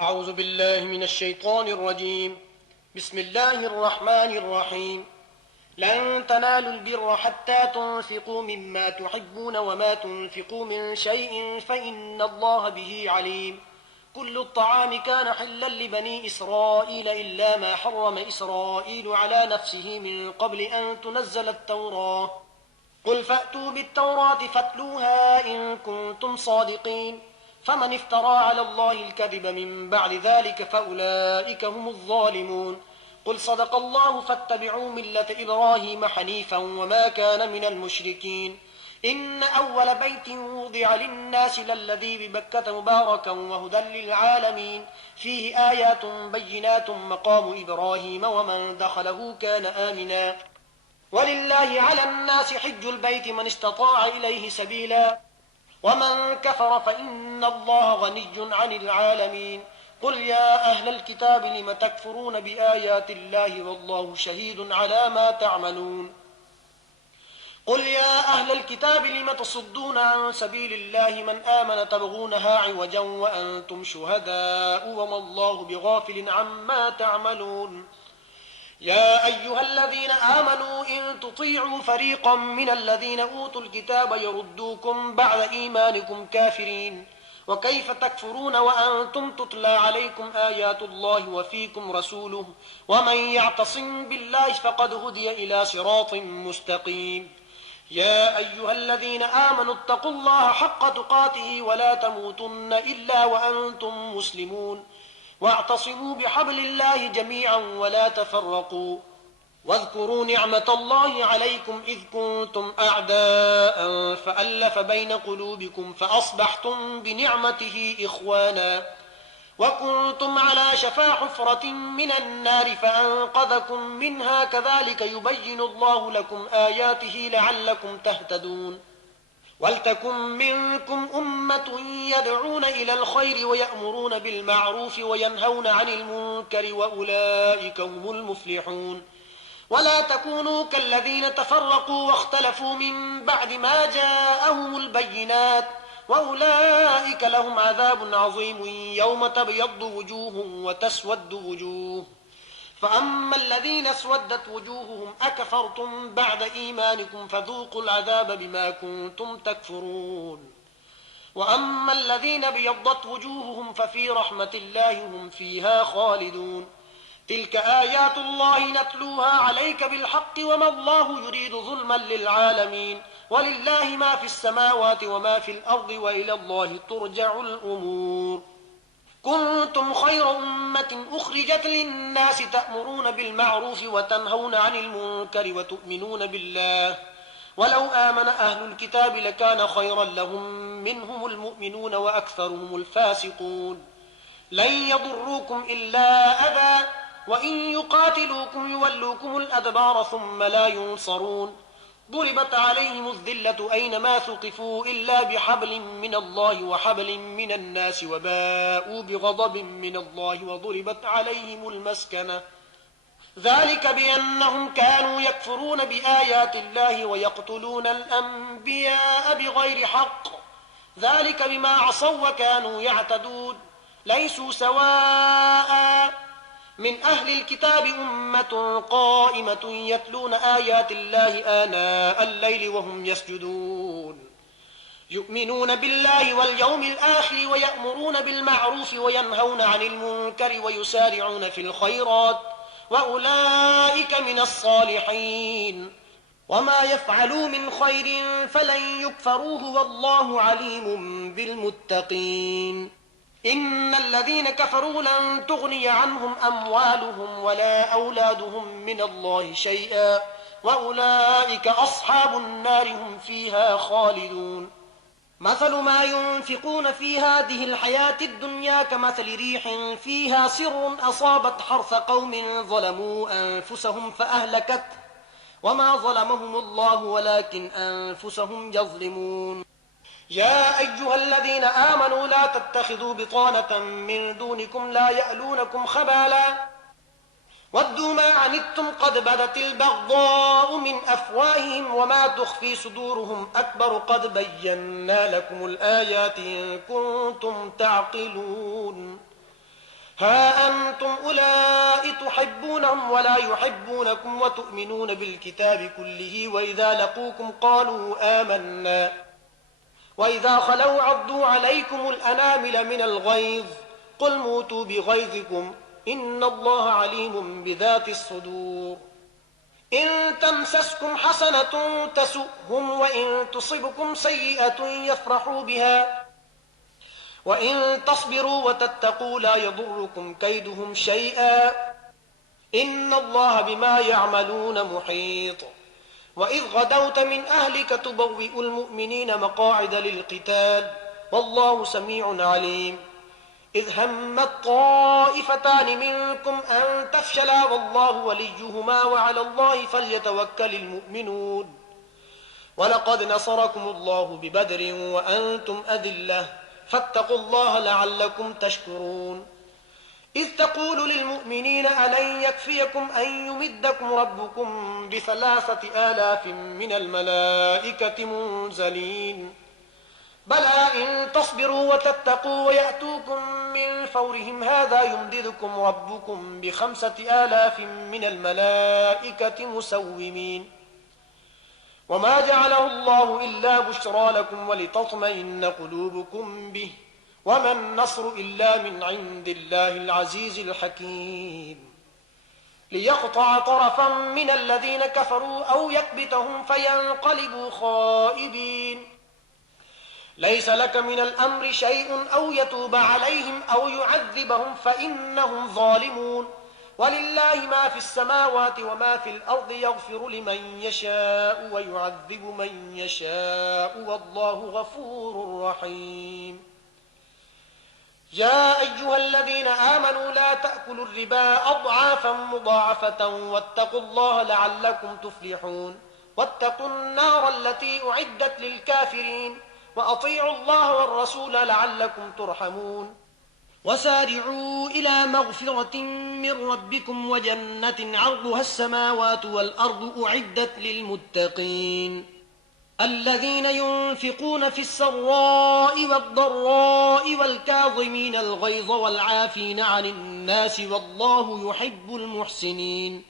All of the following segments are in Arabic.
أعوذ بالله من الشيطان الرجيم. بسم الله الرحمن الرحيم. لن تنالوا البر حتى تنفقوا مما تحبون وما تنفقوا من شيء فإن الله به عليم. كل الطعام كان حلا لبني إسرائيل إلا ما حرم إسرائيل على نفسه من قبل أن تنزل التوراة. قل فأتوا بالتوراة فاتلوها إن كنتم صادقين. فمن افترى على الله الكذب من بعد ذلك فأولئك هم الظالمون. قل صدق الله فاتبعوا ملة إبراهيم حنيفا وما كان من المشركين. إن أول بيت وضع للناس للذي ببكة مباركا وهدى للعالمين فيه آيات بينات مقام إبراهيم ومن دخله كان آمنا. ولله على الناس حج البيت من استطاع إليه سبيلا ومن كفر فإن الله غني عن العالمين. قل يا أهل الكتاب لم تكفرون بآيات الله والله شهيد على ما تعملون. قل يا أهل الكتاب لم تصدون عن سبيل الله من آمن تبغونها عوجا وأنتم شهداء وما الله بغافل عما تعملون. يا أيها الذين آمنوا إن تطيعوا فريقا من الذين أوتوا الكتاب يردوكم بعد إيمانكم كافرين. وكيف تكفرون وأنتم تتلى عليكم آيات الله وفيكم رسوله ومن يعتصم بالله فقد هدي إلى صراط مستقيم. يا أيها الذين آمنوا اتقوا الله حق تقاته ولا تموتن إلا وأنتم مسلمون. واعتصموا بحبل الله جميعا ولا تفرقوا. واذكروا نعمة الله عليكم إذ كنتم أعداء فألف بين قلوبكم فأصبحتم بنعمته إخوانا وكنتم على شفا حفرة من النار فأنقذكم منها كذلك يبين الله لكم آياته لعلكم تهتدون. ولتكن منكم أمة يدعون إلى الخير ويأمرون بالمعروف وينهون عن المنكر وأولئك هم المفلحون. ولا تكونوا كالذين تفرقوا واختلفوا من بعد ما جاءهم البينات وأولئك لهم عذاب عظيم يوم تبيض وجوه وتسود وجوه. فأما الذين اسودت وجوههم أكفرتم بعد إيمانكم فذوقوا العذاب بما كنتم تكفرون. وأما الذين ابيضت وجوههم ففي رحمة الله هم فيها خالدون. تلك آيات الله نتلوها عليك بالحق وما الله يريد ظلما للعالمين. ولله ما في السماوات وما في الأرض وإلى الله ترجع الأمور. كنتم خير أمة أخرجت للناس تأمرون بالمعروف وتنهون عن المنكر وتؤمنون بالله. ولو آمن أهل الكتاب لكان خيرا لهم منهم المؤمنون وأكثرهم الفاسقون. لن يضروكم إلا أذى وإن يقاتلوكم يولوكم الأدبار ثم لا ينصرون. ضربت عليهم الذلة أينما ثقفوا إلا بحبل من الله وحبل من الناس وباءوا بغضب من الله وضربت عليهم المسكنة ذلك بأنهم كانوا يكفرون بآيات الله ويقتلون الأنبياء بغير حق ذلك بما عصوا وكانوا يعتدون. ليسوا سواء من أهل الكتاب أمة قائمة يتلون آيات الله آناء الليل وهم يسجدون يؤمنون بالله واليوم الآخر ويأمرون بالمعروف وينهون عن المنكر ويسارعون في الخيرات وأولئك من الصالحين. وما يفعلوا من خير فلن يكفروه والله عليم بالمتقين. إن الذين كفروا لن تغني عنهم أموالهم ولا أولادهم من الله شيئا وأولئك أصحاب النار هم فيها خالدون. مثل ما ينفقون في هذه الحياة الدنيا كمثل ريح فيها سر أصابت حرث قوم ظلموا أنفسهم فأهلكت وما ظلمهم الله ولكن أنفسهم يظلمون. يا أيها الذين آمنوا لا تتخذوا بطانة من دونكم لا يألونكم خبالا ودوا ما عنتم قد بدت البغضاء من أفواههم وما تخفي صدورهم أكبر قد بينا لكم الآيات إن كنتم تعقلون. ها أنتم أولئك تحبونهم ولا يحبونكم وتؤمنون بالكتاب كله وإذا لقوكم قالوا آمنا وإذا خلوا عضوا عليكم الأنامل من الغيظ قل موتوا بغيظكم إن الله عليم بذات الصدور إن تمسسكم حسنة تسؤهم وإن تصبكم سيئة يفرحوا بها وإن تصبروا وتتقوا لا يضركم كيدهم شيئا إن الله بما يعملون محيط وإذ غدوت من أهلك تبوئ المؤمنين مقاعد للقتال والله سميع عليم إذ همت طائفتان منكم أن تفشلا والله وليهما وعلى الله فليتوكل المؤمنون ولقد نصركم الله ببدر وأنتم أذلة فاتقوا الله لعلكم تشكرون إذ تقول للمؤمنين ألن يكفيكم أن يمدكم ربكم ب3,000 من الملائكة منزلين بلى إن تصبروا وتتقوا ويأتوكم من فورهم هذا يمددكم ربكم ب5,000 من الملائكة مسومين وما جعله الله إلا بشرى لكم ولتطمئن قلوبكم به وما النصر إلا من عند الله العزيز الحكيم ليقطع طرفا من الذين كفروا أو يكبتهم فينقلبوا خائبين ليس لك من الأمر شيء أو يتوب عليهم أو يعذبهم فإنهم ظالمون ولله ما في السماوات وما في الأرض يغفر لمن يشاء ويعذب من يشاء والله غفور رحيم يا أيها الذين آمنوا لا تأكلوا الربا أضعافا مضاعفة واتقوا الله لعلكم تفلحون واتقوا النار التي أعدت للكافرين وأطيعوا الله والرسول لعلكم ترحمون وسارعوا إلى مغفرة من ربكم وجنة عرضها السماوات والأرض أعدت للمتقين الذين ينفقون في السراء والضراء والكاظمين الغيظ والعافين عن الناس والله يحب المحسنين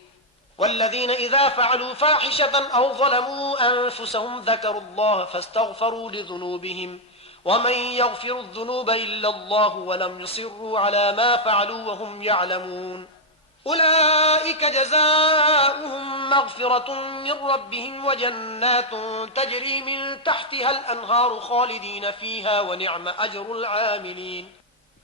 والذين إذا فعلوا فاحشة أو ظلموا أنفسهم ذكروا الله فاستغفروا لذنوبهم ومن يغفر الذنوب إلا الله ولم يصروا على ما فعلوا وهم يعلمون أولئك جزاؤهم مغفرة من ربهم وجنات تجري من تحتها الأنهار خالدين فيها ونعم أجر العاملين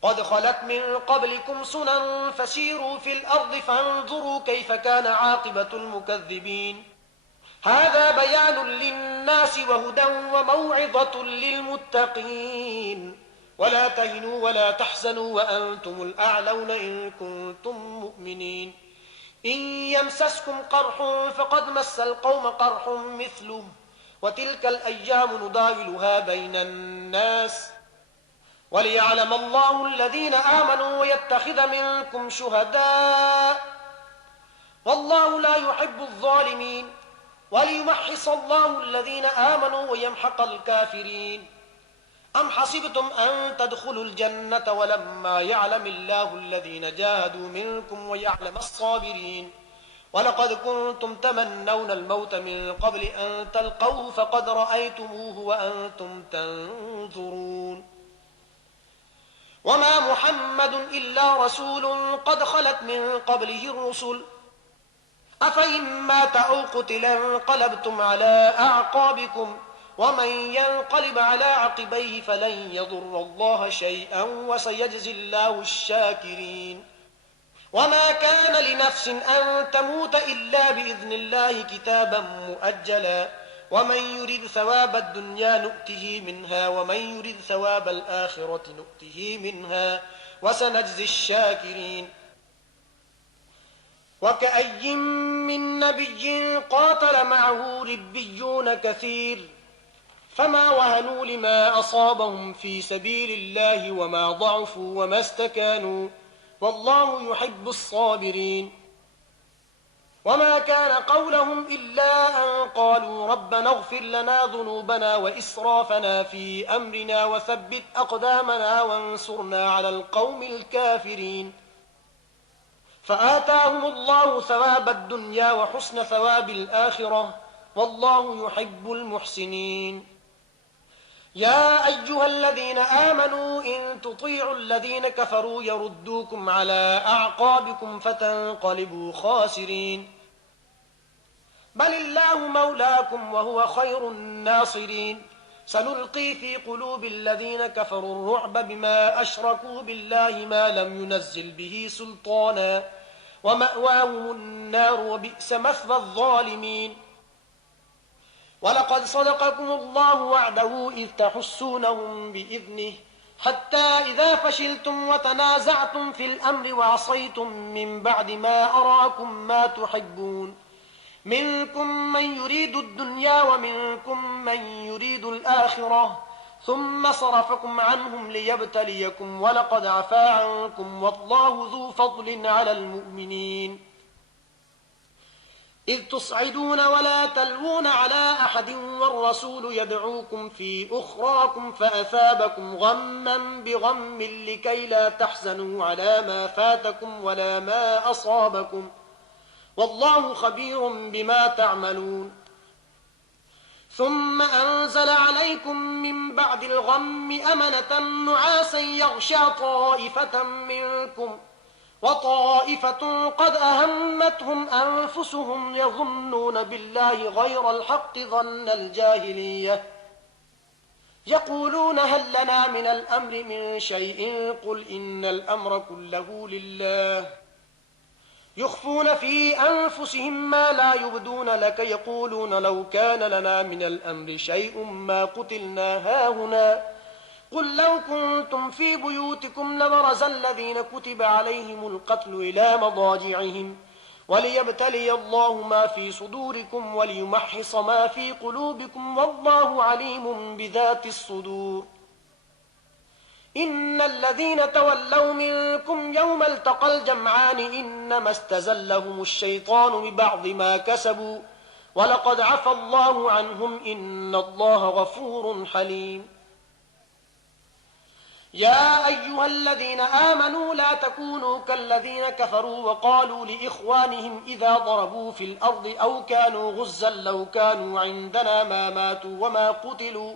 قد خلت من قبلكم سنن فسيروا في الأرض فانظروا كيف كان عاقبة المكذبين هذا بيان للناس وهدى وموعظة للمتقين ولا تهنوا ولا تحزنوا وأنتم الأعلون إن كنتم مؤمنين إن يمسسكم قرح فقد مس القوم قرح مثله وتلك الأيام نداولها بين الناس وليعلم الله الذين آمنوا ويتخذ منكم شهداء والله لا يحب الظالمين وليمحص الله الذين آمنوا ويمحق الكافرين أم حسبتم أن تدخلوا الجنة ولما يعلم الله الذين جاهدوا منكم ويعلم الصابرين ولقد كنتم تمنون الموت من قبل أن تلقوه فقد رأيتموه وأنتم تنظرون وما محمد إلا رسول قد خلت من قبله الرسل أفإن مات أو قتل انقلبتم على أعقابكم ومن ينقلب على عقبيه فلن يضر الله شيئا وسيجزي الله الشاكرين وما كان لنفس أن تموت إلا بإذن الله كتابا مؤجلا ومن يرد ثواب الدنيا نؤته منها ومن يرد ثواب الآخرة نؤته منها وسنجزي الشاكرين وكأي من نبي قاتل معه ربيون كثير فما وهنوا لما أصابهم في سبيل الله وما ضعفوا وما استكانوا والله يحب الصابرين وما كان قولهم إلا أن قالوا ربنا اغفر لنا ذنوبنا وإسرافنا في أمرنا وثبت أقدامنا وانصرنا على القوم الكافرين فآتاهم الله ثواب الدنيا وحسن ثواب الآخرة والله يحب المحسنين. يا أيها الذين آمنوا إن تطيعوا الذين كفروا يردوكم على أعقابكم فتنقلبوا خاسرين. بل الله مولاكم وهو خير الناصرين. سنلقي في قلوب الذين كفروا الرعب بما أشركوا بالله ما لم ينزل به سلطانا ومأواهم النار وبئس مثوى الظالمين. ولقد صدقكم الله وعده إذ تحسونهم بإذنه حتى إذا فشلتم وتنازعتم في الأمر وعصيتم من بعد ما أراكم ما تحبون منكم من يريد الدنيا ومنكم من يريد الآخرة ثم صرفكم عنهم ليبتليكم ولقد عفا عنكم والله ذو فضل على المؤمنين. إذ تصعدون ولا تلوون على أحد والرسول يدعوكم في أخراكم فأثابكم غما بغم لكي لا تحزنوا على ما فاتكم ولا ما أصابكم والله خبير بما تعملون. ثم أنزل عليكم من بعد الغم أمنة نعاسا يغشى طائفة منكم وطائفة قد أهمتهم أنفسهم يظنون بالله غير الحق ظن الجاهلية يقولون هل لنا من الأمر من شيء قل إن الأمر كله لله يخفون في أنفسهم ما لا يبدون لك يقولون لو كان لنا من الأمر شيء ما قتلنا هاهنا قل لو كنتم في بيوتكم لبرز الذين كتب عليهم القتل إلى مضاجعهم وليبتلي الله ما في صدوركم وليمحص ما في قلوبكم والله عليم بذات الصدور. إن الذين تولوا منكم يوم التقى الجمعان إنما استزلهم الشيطان ببعض ما كسبوا ولقد عفى الله عنهم إن الله غفور حليم. يا أيها الذين آمنوا لا تكونوا كالذين كفروا وقالوا لإخوانهم إذا ضربوا في الأرض أو كانوا غزا لو كانوا عندنا ما ماتوا وما قتلوا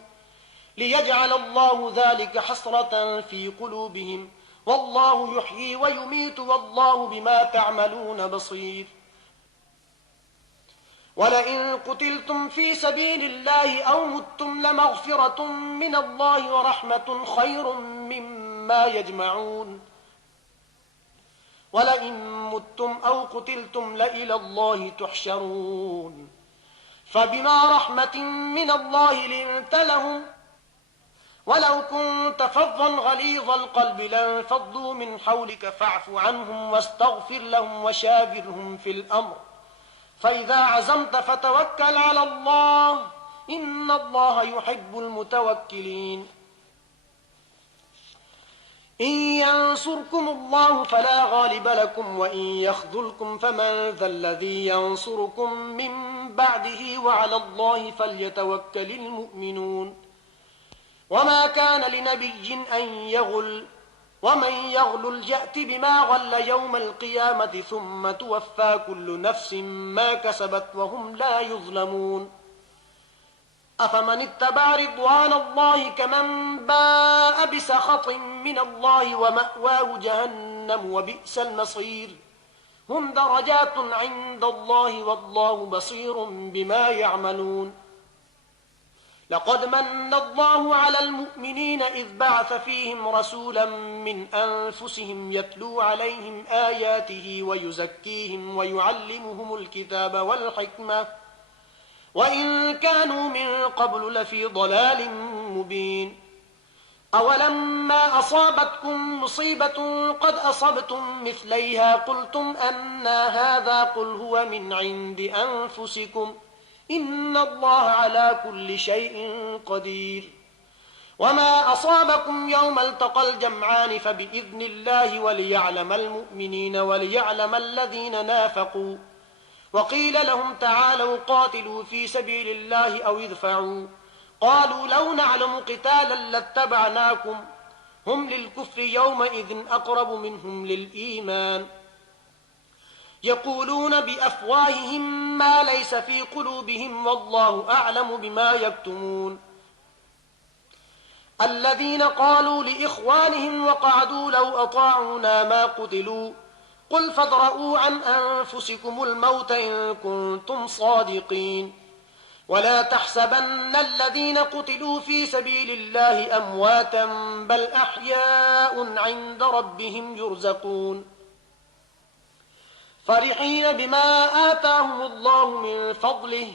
ليجعل الله ذلك حسرة في قلوبهم والله يحيي ويميت والله بما تعملون بصير. ولئن قتلتم في سبيل الله أو متم لمغفرة من الله ورحمة خير مما يجمعون. ولئن متم أو قتلتم لإلى الله تحشرون. فبما رحمة من الله لنت لهم ولو كنت فظا غليظ القلب لانفضوا من حولك فاعف عنهم واستغفر لهم وشاورهم في الأمر فإذا عزمت فتوكل على الله إن الله يحب المتوكلين. إن ينصركم الله فلا غالب لكم وإن يخذلكم فمن ذا الذي ينصركم من بعده وعلى الله فليتوكل المؤمنون. وما كان لنبي أن يغل ومن يغل يأت بما غل يوم القيامة ثم توفى كل نفس ما كسبت وهم لا يظلمون. أفمن اتبع رضوان الله كمن باء بسخط من الله ومأواه جهنم وبئس المصير. هم درجات عند الله والله بصير بما يعملون. لقد من الله على المؤمنين إذ بعث فيهم رسولا من أنفسهم يتلو عليهم آياته ويزكيهم ويعلمهم الكتاب والحكمة وإن كانوا من قبل لفي ضلال مبين. أولما أصابتكم مصيبة قد أصبتم مثليها قلتم أنى هذا قل هو من عند أنفسكم إن الله على كل شيء قدير. وما أصابكم يوم التقى الجمعان فبإذن الله وليعلم المؤمنين وليعلم الذين نافقوا. وقيل لهم تعالوا قاتلوا في سبيل الله أو ادفعوا قالوا لو نعلم قتالا لاتبعناكم هم للكفر يومئذ أقرب منهم للإيمان. يقولون بأفواههم ما ليس في قلوبهم والله أعلم بما يكتمون الذين قالوا لإخوانهم وقعدوا لو أطاعونا ما قتلوا قل فادرءوا عن أنفسكم الموت إن كنتم صادقين ولا تحسبن الذين قتلوا في سبيل الله أمواتا بل أحياء عند ربهم يرزقون فرحين بما آتاهم الله من فضله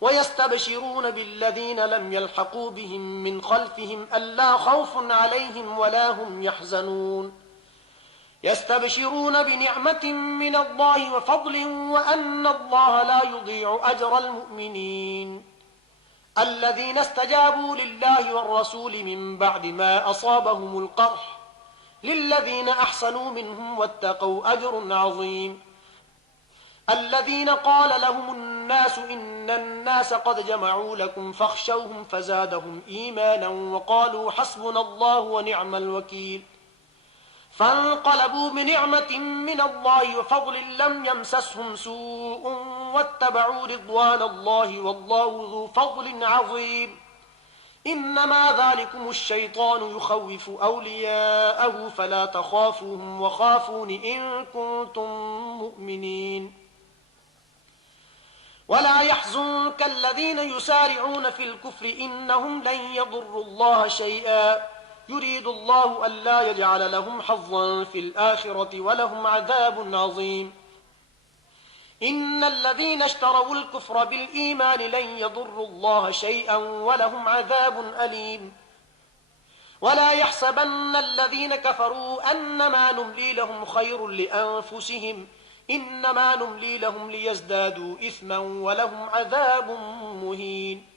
ويستبشرون بالذين لم يلحقوا بهم من خلفهم ألا خوف عليهم ولا هم يحزنون يستبشرون بنعمة من الله وفضل وأن الله لا يضيع أجر المؤمنين الذين استجابوا لله والرسول من بعد ما أصابهم القرح للذين أحسنوا منهم واتقوا أجر عظيم الذين قال لهم الناس إن الناس قد جمعوا لكم فاخشوهم فزادهم إيمانا وقالوا حسبنا الله ونعم الوكيل فانقلبوا بنعمة من الله وفضل لم يمسسهم سوء واتبعوا رضوان الله والله ذو فضل عظيم إنما ذلكم الشيطان يخوف أولياءه فلا تخافوهم وخافون إن كنتم مؤمنين ولا يحزنك الذين يسارعون في الكفر إنهم لن يضروا الله شيئا يريد الله ألا يجعل لهم حظا في الآخرة ولهم عذاب عظيم إن الذين اشتروا الكفر بالإيمان لن يضروا الله شيئا ولهم عذاب أليم ولا يحسبن الذين كفروا أنما نملي لهم خير لأنفسهم إنما نملي لهم ليزدادوا إثما ولهم عذاب مهين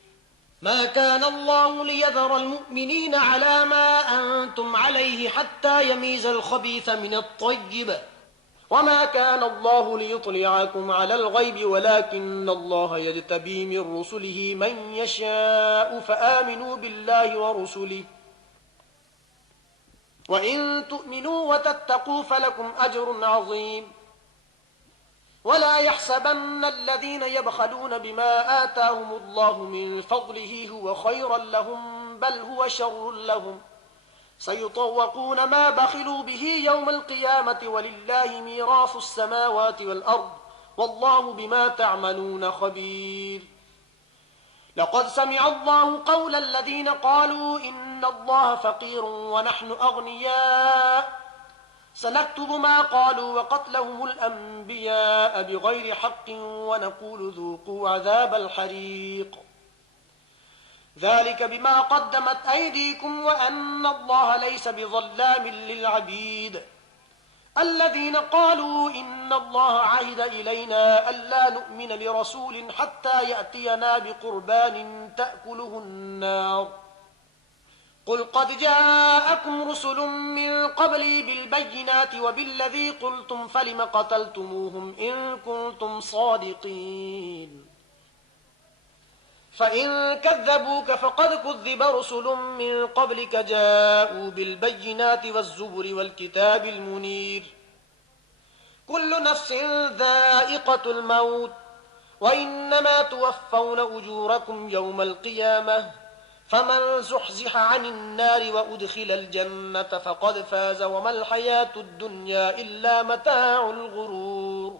ما كان الله ليذر المؤمنين على ما أنتم عليه حتى يميز الخبيث من الطيب وما كان الله ليطلعكم على الغيب ولكن الله يجتبي من رسله من يشاء فآمنوا بالله ورسله وإن تؤمنوا وتتقوا فلكم أجر عظيم ولا يحسبن الذين يبخلون بما آتاهم الله من فضله هو خيرا لهم بل هو شر لهم سيطوقون ما بخلوا به يوم القيامة ولله ميراث السماوات والأرض والله بما تعملون خبير لقد سمع الله قول الذين قالوا إن الله فقير ونحن أغنياء سنكتب ما قالوا وقتلهم الأنبياء بغير حق ونقول ذوقوا عذاب الحريق ذلك بما قدمت أيديكم وأن الله ليس بظلام للعبيد الذين قالوا إن الله عهد إلينا ألا نؤمن لرسول حتى يأتينا بقربان تأكله النار قل قد جاءكم رسل من قبلي بالبينات وبالذي قلتم فلم قتلتموهم إن كنتم صادقين فإن كذبوك فقد كذب رسل من قبلك جاءوا بالبينات والزبر والكتاب المنير كل نفس ذائقة الموت وإنما توفون أجوركم يوم القيامة فمن زحزح عن النار وأدخل الجنة فقد فاز وما الحياة الدنيا إلا متاع الغرور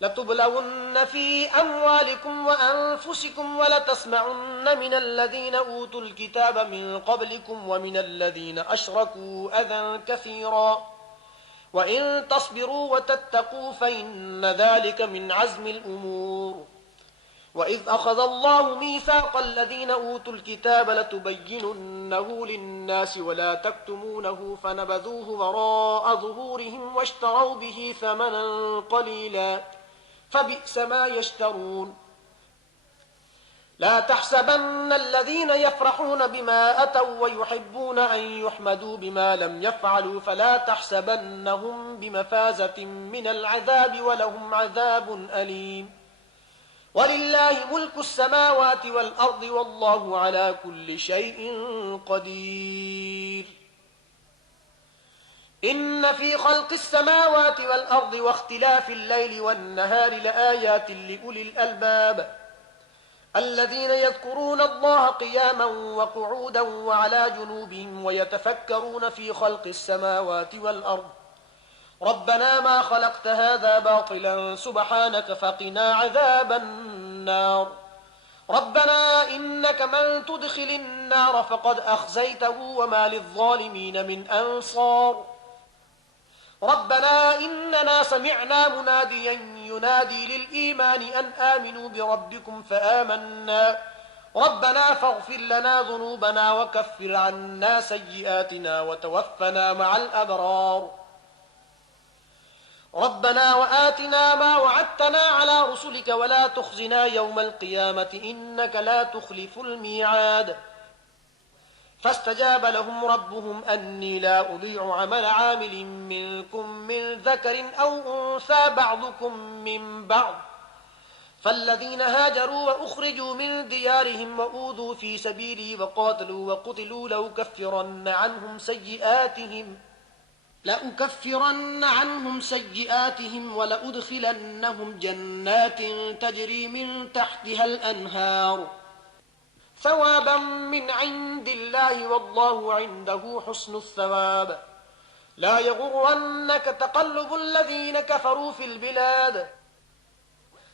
لتبلون في أموالكم وأنفسكم ولتسمعن من الذين أوتوا الكتاب من قبلكم ومن الذين أشركوا أذى كثيرا وإن تصبروا وتتقوا فإن ذلك من عزم الأمور وإذ أخذ الله ميثاق الذين أوتوا الكتاب لتبيننه للناس ولا تكتمونه فنبذوه وراء ظهورهم واشتروا به ثمنا قليلا فبئس ما يشترون لا تحسبن الذين يفرحون بما أتوا ويحبون أن يحمدوا بما لم يفعلوا فلا تحسبنهم بمفازة من العذاب ولهم عذاب أليم ولله ملك السماوات والأرض والله على كل شيء قدير إن في خلق السماوات والأرض واختلاف الليل والنهار لآيات لأولي الألباب الذين يذكرون الله قياما وقعودا وعلى جنوبهم ويتفكرون في خلق السماوات والأرض ربنا ما خلقت هذا باطلا سبحانك فقنا عذاب النار ربنا إنك من تدخل النار فقد أخزيته وما للظالمين من أنصار ربنا إننا سمعنا مناديا ينادي للإيمان أن آمنوا بربكم فآمنا ربنا فاغفر لنا ذنوبنا وكفر عنا سيئاتنا وتوفنا مع الأبرار ربنا وآتنا ما وعدتنا على رسلك ولا تخزنا يوم القيامة إنك لا تخلف الميعاد فاستجاب لهم ربهم أني لا أضيع عمل عامل منكم من ذكر أو أنثى بعضكم من بعض فالذين هاجروا وأخرجوا من ديارهم وأوذوا في سبيلي وقاتلوا وقتلوا لأكفرن عنهم سيئاتهم ولأدخلنهم جنات تجري من تحتها الأنهار ثوابا من عند الله والله عنده حسن الثواب لا يغرنك تقلب الذين كفروا في البلاد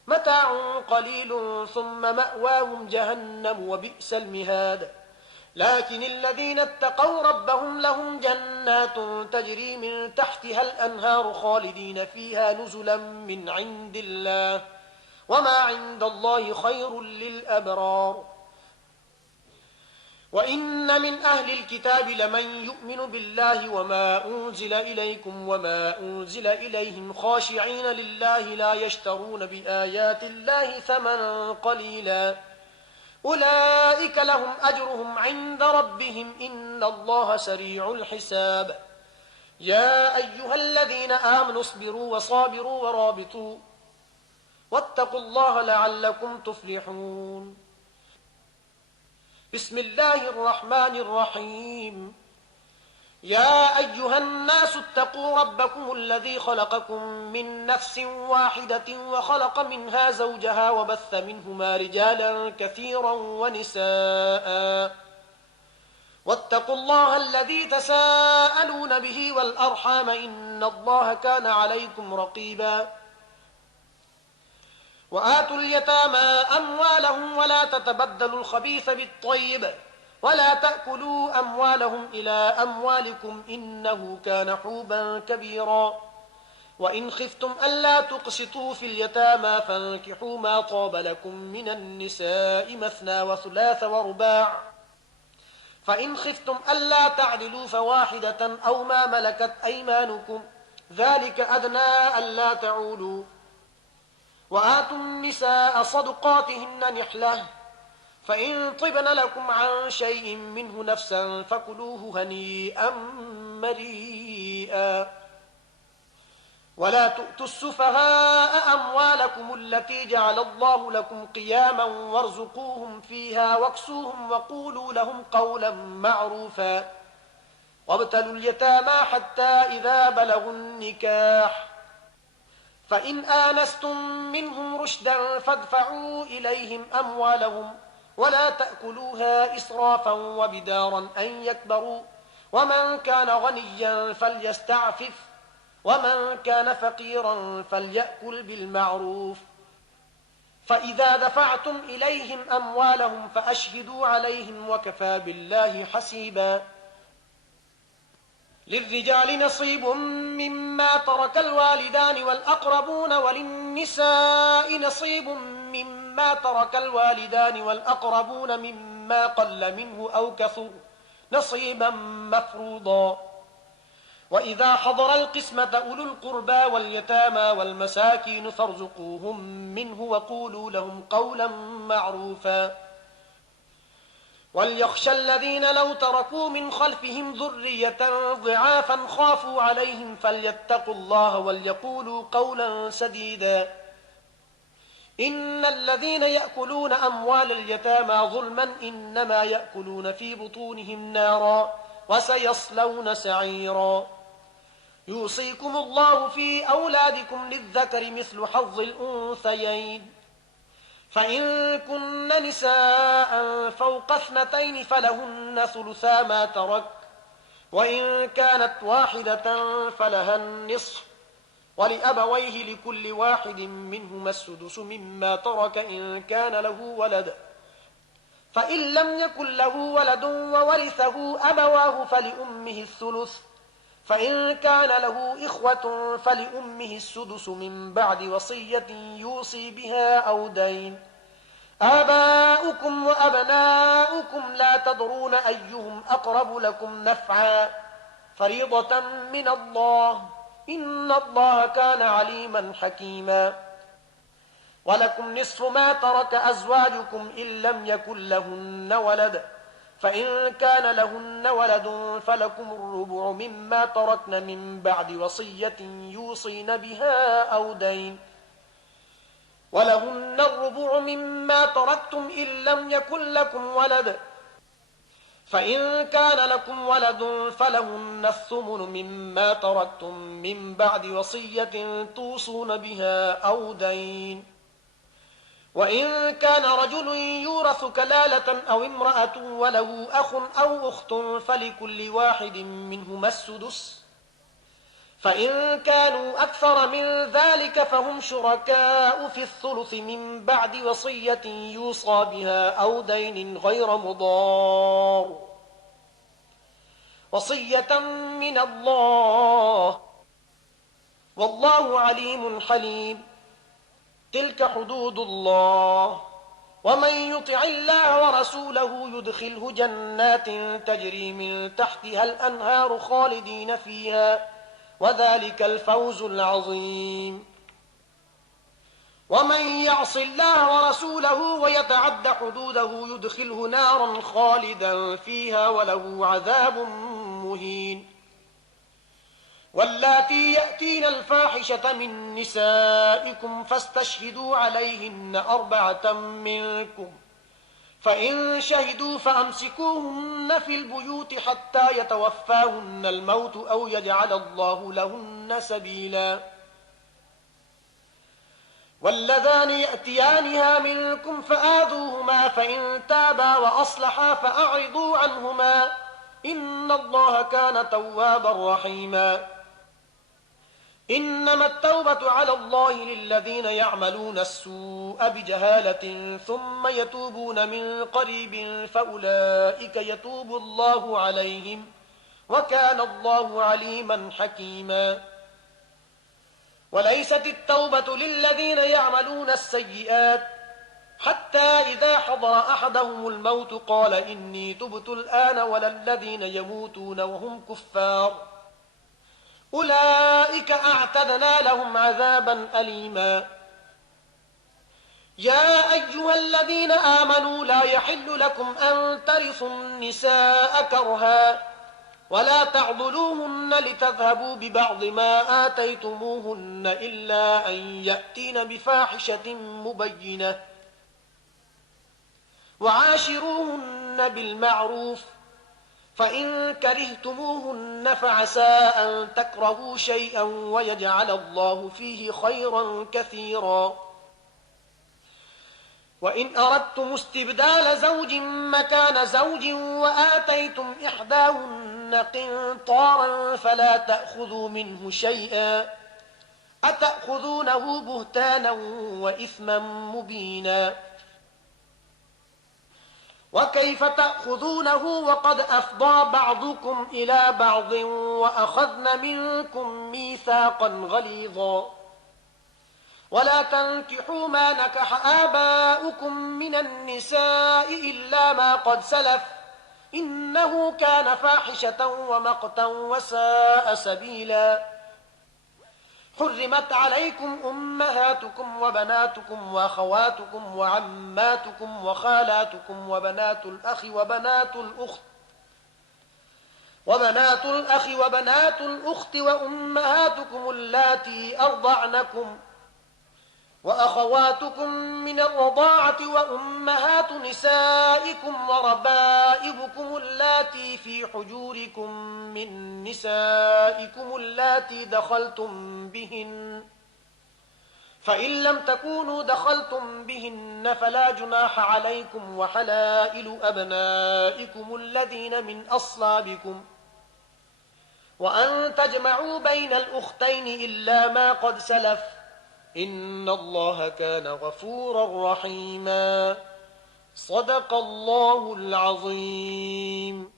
متاع قليل ثم مأواهم جهنم وبئس المهاد لكن الذين اتقوا ربهم لهم جنات تجري من تحتها الأنهار خالدين فيها نزلا من عند الله وما عند الله خير للأبرار وإن من أهل الكتاب لمن يؤمن بالله وما أنزل إليكم وما أنزل إليهم خاشعين لله لا يشترون بآيات الله ثمنا قليلا أولئك لهم أجرهم عند ربهم إن الله سريع الحساب يا أيها الذين آمنوا اصبروا وصابروا ورابطوا واتقوا الله لعلكم تفلحون بسم الله الرحمن الرحيم يا أيها الناس اتقوا ربكم الذي خلقكم من نفس واحدة وخلق منها زوجها وبث منهما رجالا كثيرا ونساء واتقوا الله الذي تساءلون به والأرحام إن الله كان عليكم رقيبا وآتوا اليتامى أموالهم ولا تتبدلوا الخبيث بالطيب ولا تأكلوا أموالهم إلى أموالكم إنه كان حوبا كبيرا وإن خفتم ألا تقسطوا في اليتامى فانكحوا ما طاب لكم من النساء مثنى وثلاث ورباع فإن خفتم ألا تعدلوا فواحدة أو ما ملكت أيمانكم ذلك أدنى ألا تعولوا وآتوا النساء صدقاتهن نحلة فإن طبن لكم عن شيء منه نفسا فكلوه هنيئا مريئا ولا تؤتوا السفهاء أموالكم التي جعل الله لكم قياما وارزقوهم فيها واكسوهم وقولوا لهم قولا معروفا وابتلوا اليتامى حتى إذا بلغوا النكاح فإن آنستم منهم رشدا فادفعوا إليهم أموالهم ولا تأكلوها إسرافا وبدارا أن يكبروا ومن كان غنيا فليستعفف ومن كان فقيرا فليأكل بالمعروف فإذا دفعتم إليهم أموالهم فأشهدوا عليهم وكفى بالله حسيبا للرجال نصيب مما ترك الوالدان والأقربون وللنساء نصيب مما ترك الوالدان والأقربون مما قل منه أو كثر نصيبا مفروضا وإذا حضر القسمة أولو القربى واليتامى والمساكين فارزقوهم منه وقولوا لهم قولا معروفا وليخشى الذين لو تركوا من خلفهم ذرية ضعافا خافوا عليهم فليتقوا الله وليقولوا قولا سديدا إن الذين يأكلون أموال اليتامى ظلما إنما يأكلون في بطونهم نارا وسيصلون سعيرا يوصيكم الله في أولادكم للذكر مثل حظ الأنثيين فإن كن نساء فوق 2 فلهن ثلثا ما ترك وإن كانت واحدة فلها النصف ولأبويه لكل واحد منهما السدس مما ترك إن كان له ولد فإن لم يكن له ولد وورثه أبواه فلأمه الثلث فإن كان له إخوة فلأمه السدس من بعد وصية يوصي بها أو دين آباؤكم وأبناؤكم لا تدرون أيهم أقرب لكم نفعا فريضة من الله إن الله كان عليما حكيما ولكم نصف ما ترك أزواجكم إن لم يكن لهن ولد فإن كان لهن ولد فلكم الربع مما تركن من بعد وصية يوصين بها أو دين ولهن الربع مما تركتم إن لم يكن لكم ولد فإن كان لكم ولد فلهن الثمن مما تركتم من بعد وصية توصون بها أو دين وإن كان رجل يورث كلالة أو امرأة وله أخ أو أخت فلكل واحد منهما السدس فإن كانوا أكثر من ذلك فهم شركاء في الثلث من بعد وصية يوصى بها أو دين غير مضار وصية من الله والله عليم حليم تلك حدود الله ومن يطع الله ورسوله يدخله جنات تجري من تحتها الأنهار خالدين فيها وذلك الفوز العظيم ومن يعص الله ورسوله ويتعد حدوده يدخله نارا خالدا فيها وله عذاب مهين واللاتي يأتين الفاحشة من نسائكم فاستشهدوا عليهن 4 منكم فإن شهدوا فأمسكوهن في البيوت حتى يتوفاهن الموت أو يجعل الله لهن سبيلا واللذان يأتيانها منكم فآذوهما فإن تابا وأصلحا فأعرضوا عنهما إن الله كان توابا رحيما إنما التوبة على الله للذين يعملون السوء بجهالة ثم يتوبون من قريب فأولئك يتوب الله عليهم وكان الله عليما حكيما وليست التوبة للذين يعملون السيئات حتى إذا حضر أحدهم الموت قال إني تبت الآن ولا الذين يموتون وهم كفار أولئك أعتدنا لهم عذابا أليما يا أيها الذين آمنوا لا يحل لكم أن ترثوا النساء كرها ولا تعضلوهن لتذهبوا ببعض ما آتيتموهن إلا أن يأتين بفاحشة مبينة وعاشروهن بالمعروف فإن كرهتموهن فعسى أن تكرهوا شيئا ويجعل الله فيه خيرا كثيرا وإن أردتم استبدال زوج مكان زوج وآتيتم إحداهن قنطارا فلا تأخذوا منه شيئا أتأخذونه بهتانا وإثما مبينا وكيف تأخذونه وقد أفضى بعضكم إلى بعض وأخذن منكم ميثاقا غليظا ولا تنكحوا ما نكح آباؤكم من النساء إلا ما قد سلف إنه كان فاحشة ومقتا وساء سبيلا حرمت عليكم أمهاتكم وبناتكم وأخواتكم وعماتكم وخالاتكم وبنات الأخ وبنات الأخت وأمهاتكم اللاتي أرضعنكم وأخواتكم من الرضاعة وأمهات نسائكم وربائبكم اللاتي في حجوركم من نسائكم اللاتي اللاتي دخلتم بهن، فإن لم تكونوا دخلتم بهن فلا جناح عليكم، وحلائل أبنائكم الذين من أصلابكم، وأن تجمعوا بين الأختين إلا ما قد سلف، إن الله كان غفورا رحيما. صدق الله العظيم.